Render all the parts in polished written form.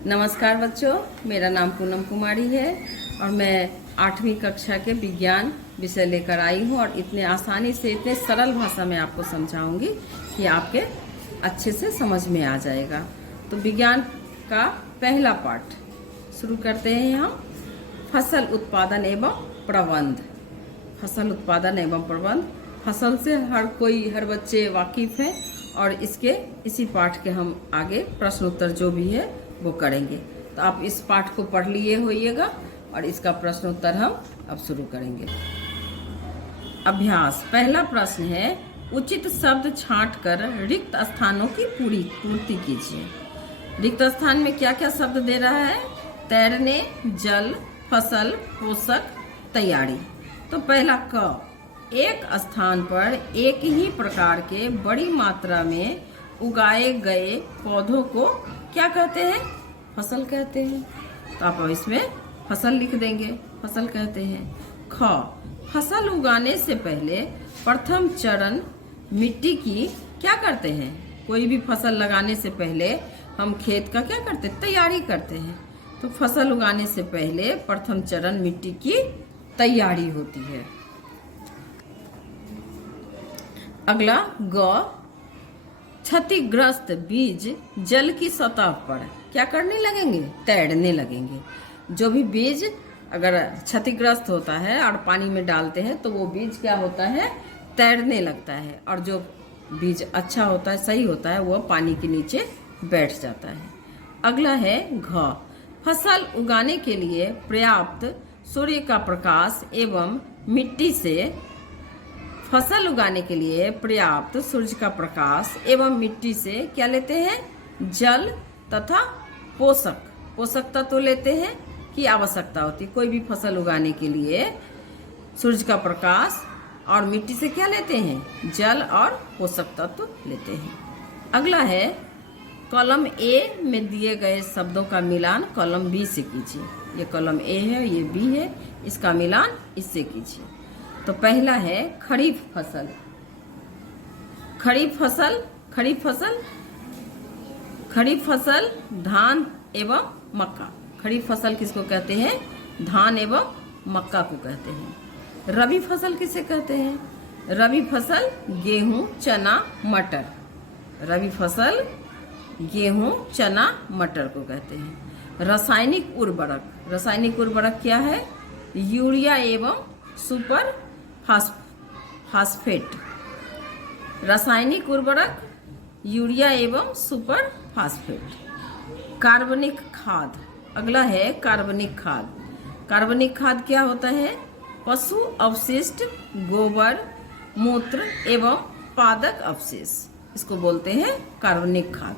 नमस्कार बच्चों, मेरा नाम पूनम कुमारी है और मैं 8वीं कक्षा के विज्ञान विषय लेकर आई हूँ और इतने आसानी से इतने सरल भाषा में आपको समझाऊंगी कि आपके अच्छे से समझ में आ जाएगा। तो विज्ञान का पहला पाठ शुरू करते हैं हम। फसल उत्पादन एवं प्रबंध। फसल उत्पादन एवं प्रबंध, फसल से हर बच्चे वाकिफ हैं और इसी पाठ के हम आगे प्रश्न उत्तर जो भी है वो करेंगे। तो आप इस पाठ को पढ़ लिए होइएगा और इसका प्रश्न उत्तर हम अब शुरू करेंगे। अभ्यास। पहला प्रश्न है, उचित शब्द छांटकर रिक्त स्थानों की पूर्ति कीजिए। रिक्त स्थान में क्या क्या शब्द दे रहा है? तैरने, जल, फसल, पोषक, तैयारी। तो पहला क, एक स्थान पर एक ही प्रकार के बड़ी मात्रा में उगाए गए पौधों को क्या कहते हैं? फसल कहते हैं। तो आप इसमें फसल लिख देंगे, फसल कहते हैं। ख, फसल उगाने से पहले प्रथम चरण मिट्टी की क्या करते हैं? कोई भी फसल लगाने से पहले हम खेत का क्या करते हैं? तैयारी करते हैं। तो फसल उगाने से पहले प्रथम चरण मिट्टी की तैयारी होती है। अगला ग, क्षतिग्रस्त बीज जल की सतह पर क्या करने लगेंगे? तैरने लगेंगे। जो भी बीज अगर क्षतिग्रस्त होता है और पानी में डालते हैं तो वो बीज क्या होता है? तैरने लगता है। और जो बीज अच्छा होता है, सही होता है, वो पानी के नीचे बैठ जाता है। अगला है घ, फसल उगाने के लिए पर्याप्त सूर्य का प्रकाश एवं मिट्टी से फसल उगाने के लिए पर्याप्त सूर्य का प्रकाश एवं मिट्टी से क्या लेते हैं? जल तथा पोषक तत्व लेते हैं की आवश्यकता होती है। कोई भी फसल उगाने के लिए सूर्य का प्रकाश और मिट्टी से क्या लेते हैं? जल और पोषक तत्व लेते हैं। अगला है, कॉलम ए में दिए गए शब्दों का मिलान कॉलम बी से कीजिए। ये कॉलम ए है, ये बी है, इसका मिलान इससे कीजिए। तो पहला है खरीफ फसल। खरीफ फसल धान एवं मक्का। खरीफ फसल किसको कहते हैं? धान एवं मक्का को कहते हैं। रबी फसल किसे कहते हैं? रबी फसल गेहूं, चना, मटर। रबी फसल गेहूं, चना, मटर को कहते हैं। रासायनिक उर्वरक क्या है? यूरिया एवं सुपर फास्फेट। रासायनिक उर्वरक यूरिया एवं सुपर फास्फेट। कार्बनिक खाद। अगला है कार्बनिक खाद। कार्बनिक खाद क्या होता है? पशु अवशिष्ट, गोबर, मूत्र एवं पादप अवशेष, इसको बोलते हैं कार्बनिक खाद।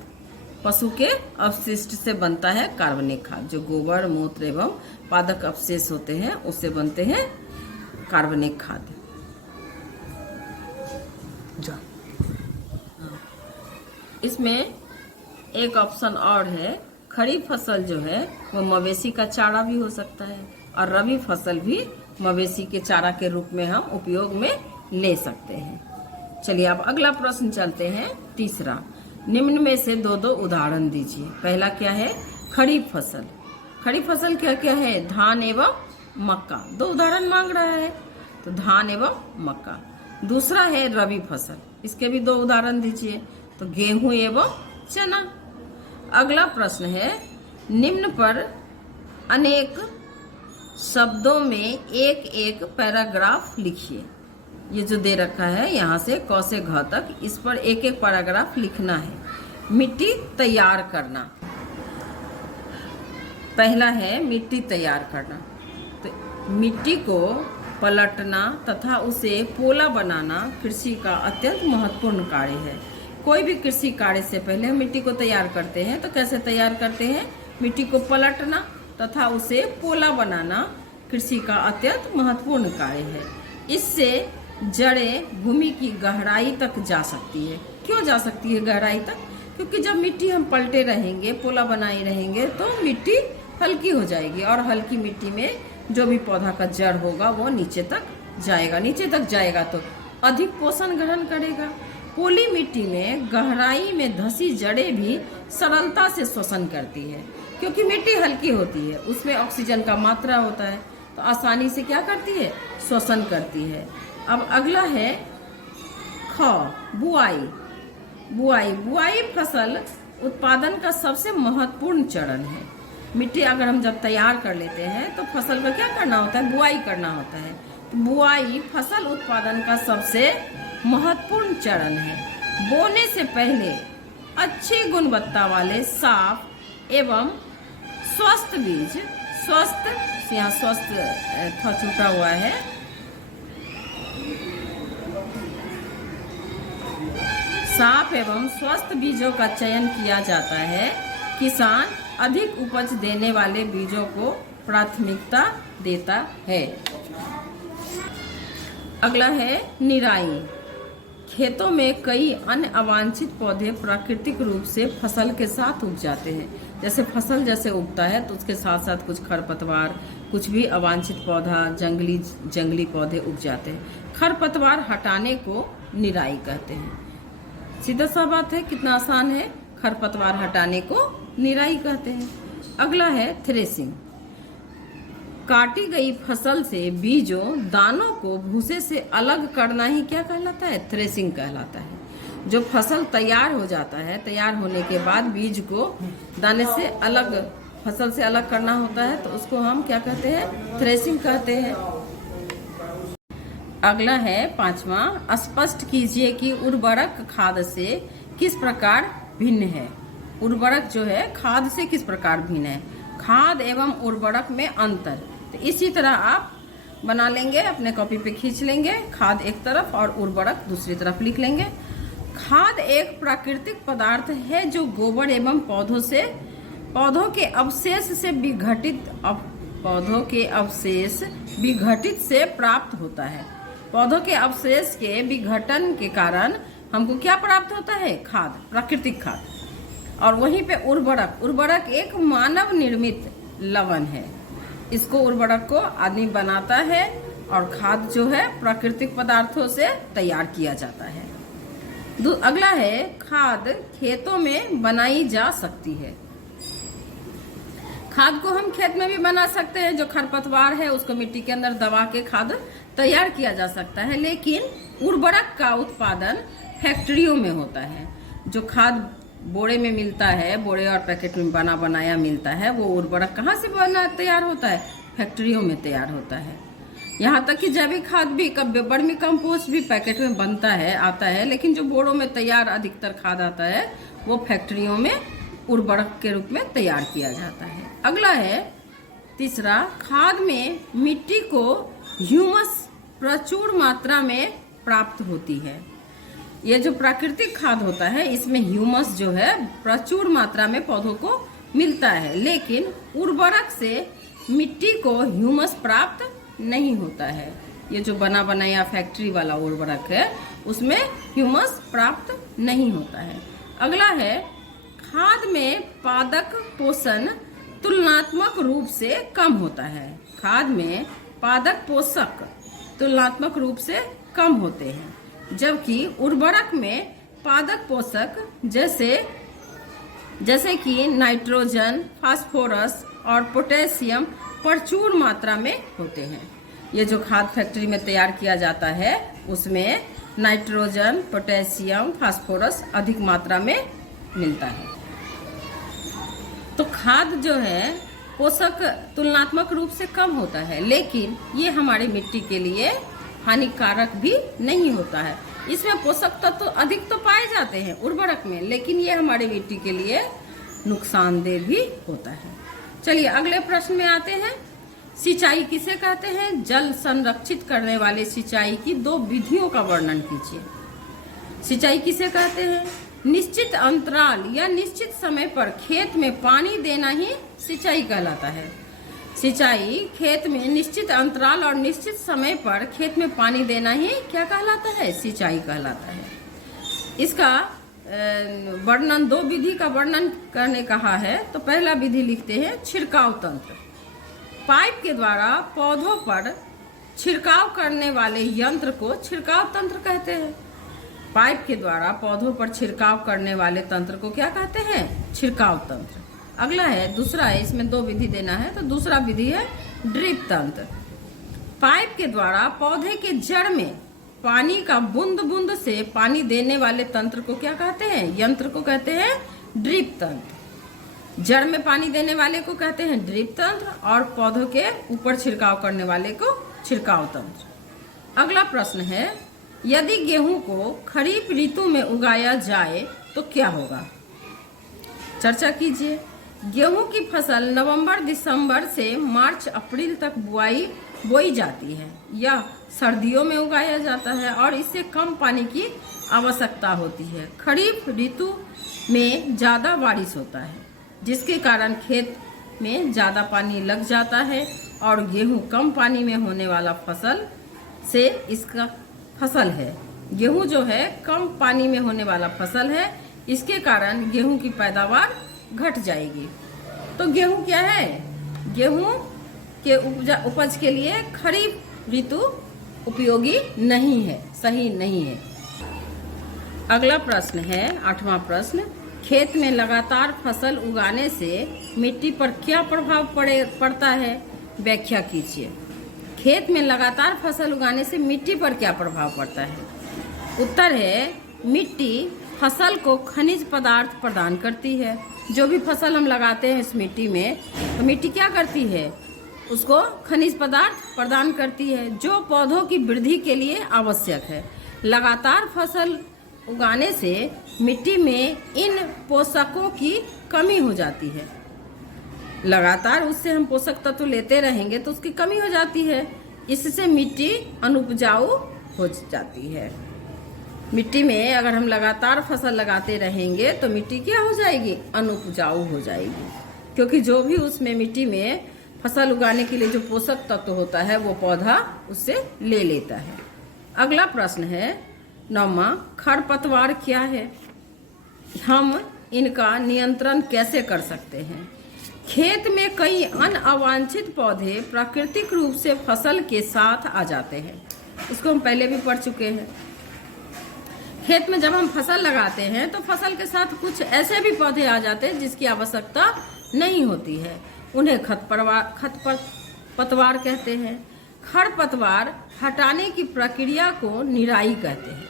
पशु के अवशिष्ट से बनता है कार्बनिक खाद। जो गोबर, मूत्र एवं पादप अवशेष होते हैं उससे बनते हैं कार्बनिक खाद। इसमें एक ऑप्शन और है, खरीफ फसल जो है वो मवेशी का चारा भी हो सकता है और रबी फसल भी मवेशी के चारा के रूप में हम उपयोग में ले सकते हैं। चलिए अब अगला प्रश्न चलते हैं। तीसरा, निम्न में से दो उदाहरण दीजिए। पहला क्या है? खरीफ फसल। खरीफ फसल क्या क्या है? धान एवं मक्का। दो उदाहरण मांग रहा है, तो धान एवं मक्का। दूसरा है रबी फसल, इसके भी दो उदाहरण दीजिए, तो गेहूं एवं चना। अगला प्रश्न है, निम्न पर अनेक शब्दों में एक एक पैराग्राफ लिखिए। ये जो दे रखा है यहाँ से क से घ तक, इस पर एक एक पैराग्राफ लिखना है। मिट्टी तैयार करना। पहला है मिट्टी तैयार करना। तो मिट्टी को पलटना तथा उसे पोला बनाना कृषि का अत्यंत महत्वपूर्ण कार्य है। कोई भी कृषि कार्य से पहले हम मिट्टी को तैयार करते हैं, तो कैसे तैयार करते हैं? मिट्टी को पलटना तथा उसे पोला बनाना कृषि का अत्यंत महत्वपूर्ण कार्य है। इससे जड़ें भूमि की गहराई तक जा सकती है। क्यों जा सकती है गहराई तक? क्योंकि जब मिट्टी हम पलटे रहेंगे, पोला बनाए रहेंगे, तो मिट्टी हल्की हो जाएगी और हल्की मिट्टी में जो भी पौधा का जड़ होगा वो नीचे तक जाएगा तो अधिक पोषण ग्रहण करेगा। पोली मिट्टी में गहराई में धसी जड़ें भी सरलता से श्वसन करती है। क्योंकि मिट्टी हल्की होती है, उसमें ऑक्सीजन का मात्रा होता है, तो आसानी से क्या करती है, श्वसन करती है। अब अगला है ख, बुआई। बुआई बुआई फसल उत्पादन का सबसे महत्वपूर्ण चरण है। मिट्टी अगर हम जब तैयार कर लेते हैं तो फसल का क्या करना होता है, बुआई करना होता है। तो बुआई फसल उत्पादन का सबसे महत्वपूर्ण चरण है। बोने से पहले अच्छी गुणवत्ता वाले साफ एवं स्वस्थ बीज, स्वस्थ यहाँ स्वस्थ थोड़ा छूटा हुआ है, साफ एवं स्वस्थ बीजों का चयन किया जाता है। किसान अधिक उपज देने वाले बीजों को प्राथमिकता देता है। अगला है निराई। खेतों में कई अन्य अवांछित पौधे प्राकृतिक रूप से फसल के साथ उग जाते हैं। जैसे फसल जैसे उगता है तो उसके साथ साथ कुछ खरपतवार, कुछ भी अवांछित पौधा, जंगली पौधे उग जाते हैं। खरपतवार हटाने को निराई कहते हैं। सीधा सा बात है, कितना आसान है, खरपतवार हटाने को निराई कहते हैं। अगला है थ्रेसिंग। काटी गई फसल से बीजों, दानों को भूसे से अलग करना ही क्या कहलाता है, थ्रेसिंग कहलाता है। जो फसल तैयार हो जाता है, तैयार होने के बाद बीज को दाने से अलग, फसल से अलग करना होता है, तो उसको हम क्या कहते हैं, थ्रेसिंग कहते हैं। अगला है पांचवा, स्पष्ट कीजिए कि उर्वरक खाद से किस प्रकार भिन्न है। उर्वरक जो है खाद से किस प्रकार भिन्न है। खाद एवं उर्वरक में अंतर, तो इसी तरह आप बना लेंगे, अपने कॉपी पे खींच लेंगे, खाद एक तरफ और उर्वरक दूसरी तरफ लिख लेंगे। खाद एक प्राकृतिक पदार्थ है जो गोबर एवं पौधों के अवशेष से विघटित से प्राप्त होता है। पौधों के अवशेष के विघटन के कारण हमको क्या प्राप्त होता है, खाद, प्राकृतिक खाद। और वहीं पे उर्वरक एक मानव निर्मित लवण है। इसको उर्वरक को आदमी बनाता है और खाद जो है प्राकृतिक पदार्थों से तैयार किया जाता है। अगला है खाद खेतों में बनाई जा सकती है। खाद को हम खेत में भी बना सकते हैं, जो खरपतवार है उसको मिट्टी के अंदर दबा के खाद तैयार किया जा सकता है। लेकिन उर्वरक का उत्पादन फैक्ट्रियों में होता है। जो खाद बोरे में मिलता है, बोरे और पैकेट में बना बनाया मिलता है, वो उर्वरक कहाँ से बना तैयार होता है, फैक्ट्रियों में तैयार होता है। यहाँ तक कि जैविक खाद भी, वर्मी कंपोस्ट भी पैकेट में बनता है, आता है, लेकिन जो बोरों में तैयार अधिकतर खाद आता है वो फैक्ट्रियों में उर्वरक के रूप में तैयार किया जाता है। अगला है तीसरा, खाद में मिट्टी को ह्यूमस प्रचुर मात्रा में प्राप्त होती है। ये जो प्राकृतिक खाद होता है इसमें ह्यूमस जो है प्रचुर मात्रा में पौधों को मिलता है, लेकिन उर्वरक से मिट्टी को ह्यूमस प्राप्त नहीं होता है। ये जो बना बनाया फैक्ट्री वाला उर्वरक है उसमें ह्यूमस प्राप्त नहीं होता है। अगला है खाद में पादक पोषण तुलनात्मक रूप से कम होता है। खाद में पादक पोषक तुलनात्मक रूप से कम होते हैं, जबकि उर्वरक में पादक पोषक जैसे कि नाइट्रोजन, फास्फोरस और पोटेशियम प्रचुर मात्रा में होते हैं। ये जो खाद फैक्ट्री में तैयार किया जाता है उसमें नाइट्रोजन, पोटेशियम, फास्फोरस अधिक मात्रा में मिलता है। तो खाद जो है पोषक तुलनात्मक रूप से कम होता है, लेकिन ये हमारी मिट्टी के लिए हानिकारक भी नहीं होता है। इसमें पोषक तत्व तो अधिक तो पाए जाते हैं उर्वरक में, लेकिन ये हमारी मिट्टी के लिए नुकसानदेह भी होता है। चलिए अगले प्रश्न में आते हैं। सिंचाई किसे कहते हैं? जल संरक्षित करने वाले सिंचाई की दो विधियों का वर्णन कीजिए। सिंचाई किसे कहते हैं? निश्चित अंतराल या निश्चित समय पर खेत में पानी देना ही सिंचाई कहलाता है। सिंचाई खेत में निश्चित अंतराल और निश्चित समय पर खेत में पानी देना ही क्या कहलाता है? सिंचाई कहलाता है। इसका वर्णन, दो विधि का वर्णन करने कहा है, तो पहला विधि लिखते हैं छिड़काव तंत्र। पाइप के द्वारा पौधों पर छिड़काव करने वाले यंत्र को छिड़काव तंत्र कहते हैं। पाइप के द्वारा पौधों पर छिड़काव करने वाले तंत्र को क्या कहते हैं? छिड़काव तंत्र। अगला है दूसरा है, इसमें 2 विधि देना है, तो दूसरा विधि है ड्रिप तंत्र। पाइप के द्वारा पौधे के जड़ में पानी का बूंद बूंद से पानी देने वाले तंत्र को क्या कहते हैं? यंत्र को कहते हैं ड्रिप तंत्र। जड़ में पानी देने वाले को कहते हैं ड्रिप तंत्र और पौधों के ऊपर छिड़काव करने वाले को छिड़काव तंत्र। अगला प्रश्न है, यदि गेहूं को खरीफ ऋतु में उगाया जाए तो क्या होगा? चर्चा कीजिए। गेहूं की फसल नवंबर दिसंबर से मार्च अप्रैल तक बोई जाती है। यह सर्दियों में उगाया जाता है और इससे कम पानी की आवश्यकता होती है। खरीफ ऋतु में ज़्यादा बारिश होता है, जिसके कारण खेत में ज़्यादा पानी लग जाता है और गेहूं कम पानी में होने वाला फसल से इसका फसल है। गेहूं जो है कम पानी में होने वाला फसल है, इसके कारण गेहूं की पैदावार घट जाएगी। तो गेहूं क्या है? गेहूं के उपज के लिए खरीफ ऋतु उपयोगी नहीं है, सही नहीं है। अगला प्रश्न है 8वां प्रश्न, खेत में लगातार फसल उगाने से मिट्टी पर क्या प्रभाव पड़ता है? व्याख्या कीजिए। खेत में लगातार फसल उगाने से मिट्टी पर क्या प्रभाव पड़ता है? उत्तर है, मिट्टी फसल को खनिज पदार्थ प्रदान करती है। जो भी फसल हम लगाते हैं इस मिट्टी में, तो मिट्टी क्या करती है? उसको खनिज पदार्थ प्रदान करती है, जो पौधों की वृद्धि के लिए आवश्यक है। लगातार फसल उगाने से मिट्टी में इन पोषकों की कमी हो जाती है। लगातार उससे हम पोषक तत्व लेते रहेंगे तो उसकी कमी हो जाती है। इससे मिट्टी अनुपजाऊ हो जाती है। मिट्टी में अगर हम लगातार फसल लगाते रहेंगे तो मिट्टी क्या हो जाएगी? अनुपजाऊ हो जाएगी, क्योंकि जो भी उसमें मिट्टी में फसल उगाने के लिए जो पोषक तत्व होता है वो पौधा उससे ले लेता है। अगला प्रश्न है 9वां, खरपतवार क्या है? हम इनका नियंत्रण कैसे कर सकते हैं? खेत में कई अनवांछित पौधे प्राकृतिक रूप से फसल के साथ आ जाते हैं। इसको हम पहले भी पढ़ चुके हैं। खेत में जब हम फसल लगाते हैं तो फसल के साथ कुछ ऐसे भी पौधे आ जाते हैं जिसकी आवश्यकता नहीं होती है। उन्हें खरपतवार कहते हैं। खरपतवार हटाने की प्रक्रिया को निराई कहते हैं।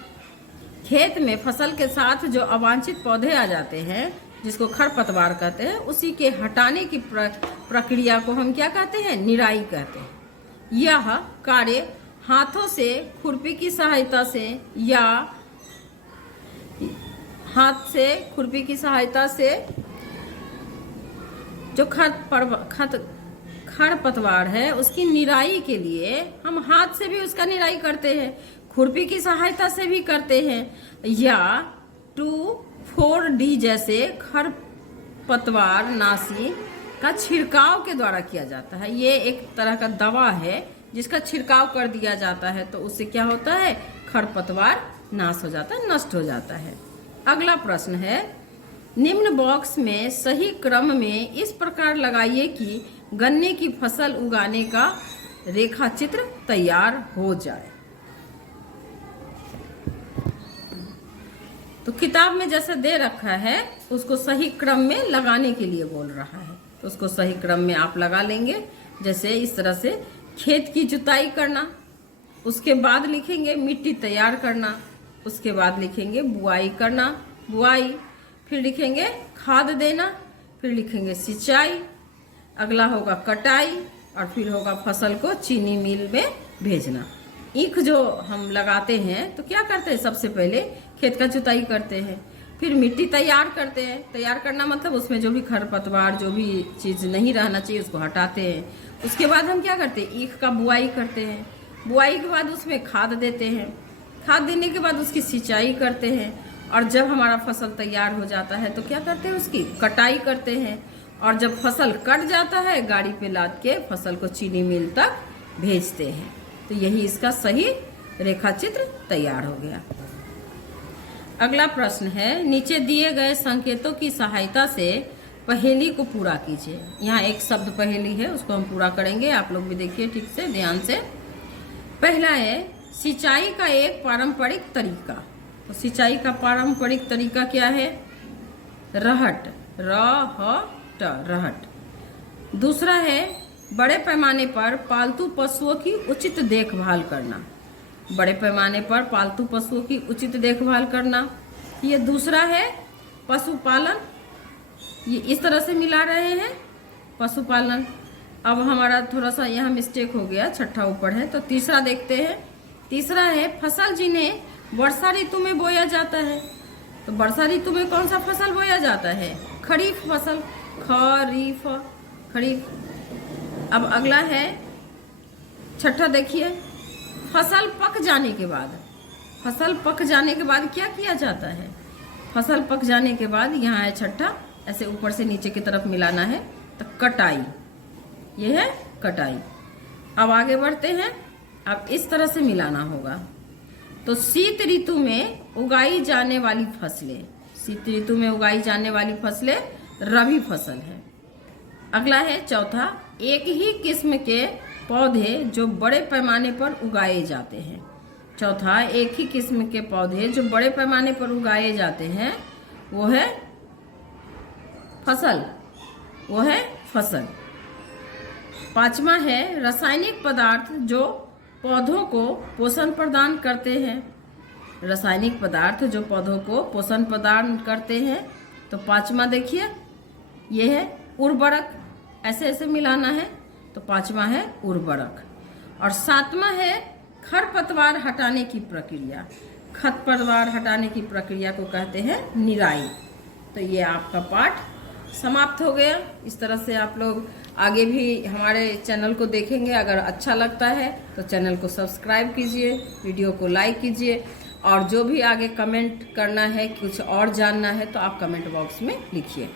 खेत में फसल के साथ जो अवांछित पौधे आ जाते हैं, जिसको खरपतवार कहते हैं, उसी के हटाने की प्रक्रिया को हम क्या कहते हैं? निराई कहते हैं। यह कार्य हाथों से, खुरपी की सहायता से या खुरपी की सहायता से जो खरपतवार है उसकी निराई के लिए हम हाथ से भी उसका निराई करते हैं, खुरपी की सहायता से भी करते हैं, या 2,4-D जैसे खरपतवार नाशी का छिड़काव के द्वारा किया जाता है। ये एक तरह का दवा है जिसका छिड़काव कर दिया जाता है, तो उससे क्या होता है? खरपतवार नाश हो जाता है, नष्ट हो जाता है। अगला प्रश्न है, निम्न बॉक्स में सही क्रम में इस प्रकार लगाइए कि गन्ने की फसल उगाने का रेखा चित्र तैयार हो जाए। तो किताब में जैसे दे रखा है उसको सही क्रम में लगाने के लिए बोल रहा है, तो उसको सही क्रम में आप लगा लेंगे। जैसे इस तरह से खेत की जुताई करना, उसके बाद लिखेंगे मिट्टी तैयार करना, उसके बाद लिखेंगे बुआई करना, बुआई, फिर लिखेंगे खाद देना, फिर लिखेंगे सिंचाई, अगला होगा कटाई और फिर होगा फसल को चीनी मिल में भेजना। ईख जो हम लगाते हैं तो क्या करते हैं? सबसे पहले खेत का जुताई करते हैं, फिर मिट्टी तैयार करते हैं। तैयार करना मतलब उसमें जो भी खरपतवार, जो भी चीज़ नहीं रहना चाहिए उसको हटाते हैं। उसके बाद हम क्या करते हैं? ईख का बुआई करते हैं। बुआई के बाद उसमें खाद देते हैं। खाद देने के बाद उसकी सिंचाई करते हैं और जब हमारा फसल तैयार हो जाता है तो क्या करते हैं? उसकी कटाई करते हैं और जब फसल कट जाता है गाड़ी पे लाद के फसल को चीनी मिल तक भेजते हैं। तो यही इसका सही रेखा चित्र तैयार हो गया। अगला प्रश्न है, नीचे दिए गए संकेतों की सहायता से पहेली को पूरा कीजिए। यहाँ एक शब्द पहेली है, उसको हम पूरा करेंगे। आप लोग भी देखिए ठीक से, ध्यान से। पहला है सिंचाई का एक पारंपरिक तरीका। तो सिंचाई का पारंपरिक तरीका क्या है? रहट, र-ह-ट, रहट। दूसरा है बड़े पैमाने पर पालतू पशुओं की उचित देखभाल करना। बड़े पैमाने पर पालतू पशुओं की उचित देखभाल करना, ये दूसरा है पशुपालन। ये इस तरह से मिला रहे हैं पशुपालन। अब हमारा थोड़ा सा यहाँ मिस्टेक हो गया, छठा ऊपर है, तो तीसरा देखते हैं। तीसरा है फसल जिन्हें वर्षा ऋतु में बोया जाता है। तो वर्षा ऋतु में कौन सा फसल बोया जाता है? खरीफ फसल, खरीफ, खरीफ। अब अगला है छठा, देखिए फसल पक जाने के बाद। फसल पक जाने के बाद क्या किया जाता है? फसल पक जाने के बाद यहाँ है छठा, ऐसे ऊपर से नीचे की तरफ मिलाना है, तो कटाई, ये है कटाई। अब आगे बढ़ते हैं, अब इस तरह से मिलाना होगा। तो शीत ऋतु में उगाई जाने वाली फसलें, शीत ऋतु में उगाई जाने वाली फसलें रबी फसल है। अगला है चौथा, एक ही किस्म के पौधे जो बड़े पैमाने पर उगाए जाते हैं। चौथा, एक ही किस्म के पौधे जो बड़े पैमाने पर उगाए जाते हैं, वो है फसल, वो है फसल। पांचवा है रासायनिक पदार्थ जो पौधों को पोषण प्रदान करते हैं। रासायनिक पदार्थ जो पौधों को पोषण प्रदान करते हैं। तो पांचवा देखिए, ये है उर्वरक, ऐसे ऐसे मिलाना है, तो पांचवा है उर्वरक। और सातवां है खरपतवार हटाने की प्रक्रिया। खरपतवार हटाने की प्रक्रिया को कहते हैं निराई। तो ये आपका पाठ समाप्त हो गया। इस तरह से आप लोग आगे भी हमारे चैनल को देखेंगे। अगर अच्छा लगता है तो चैनल को सब्सक्राइब कीजिए, वीडियो को लाइक कीजिए, और जो भी आगे कमेंट करना है, कुछ और जानना है, तो आप कमेंट बॉक्स में लिखिए।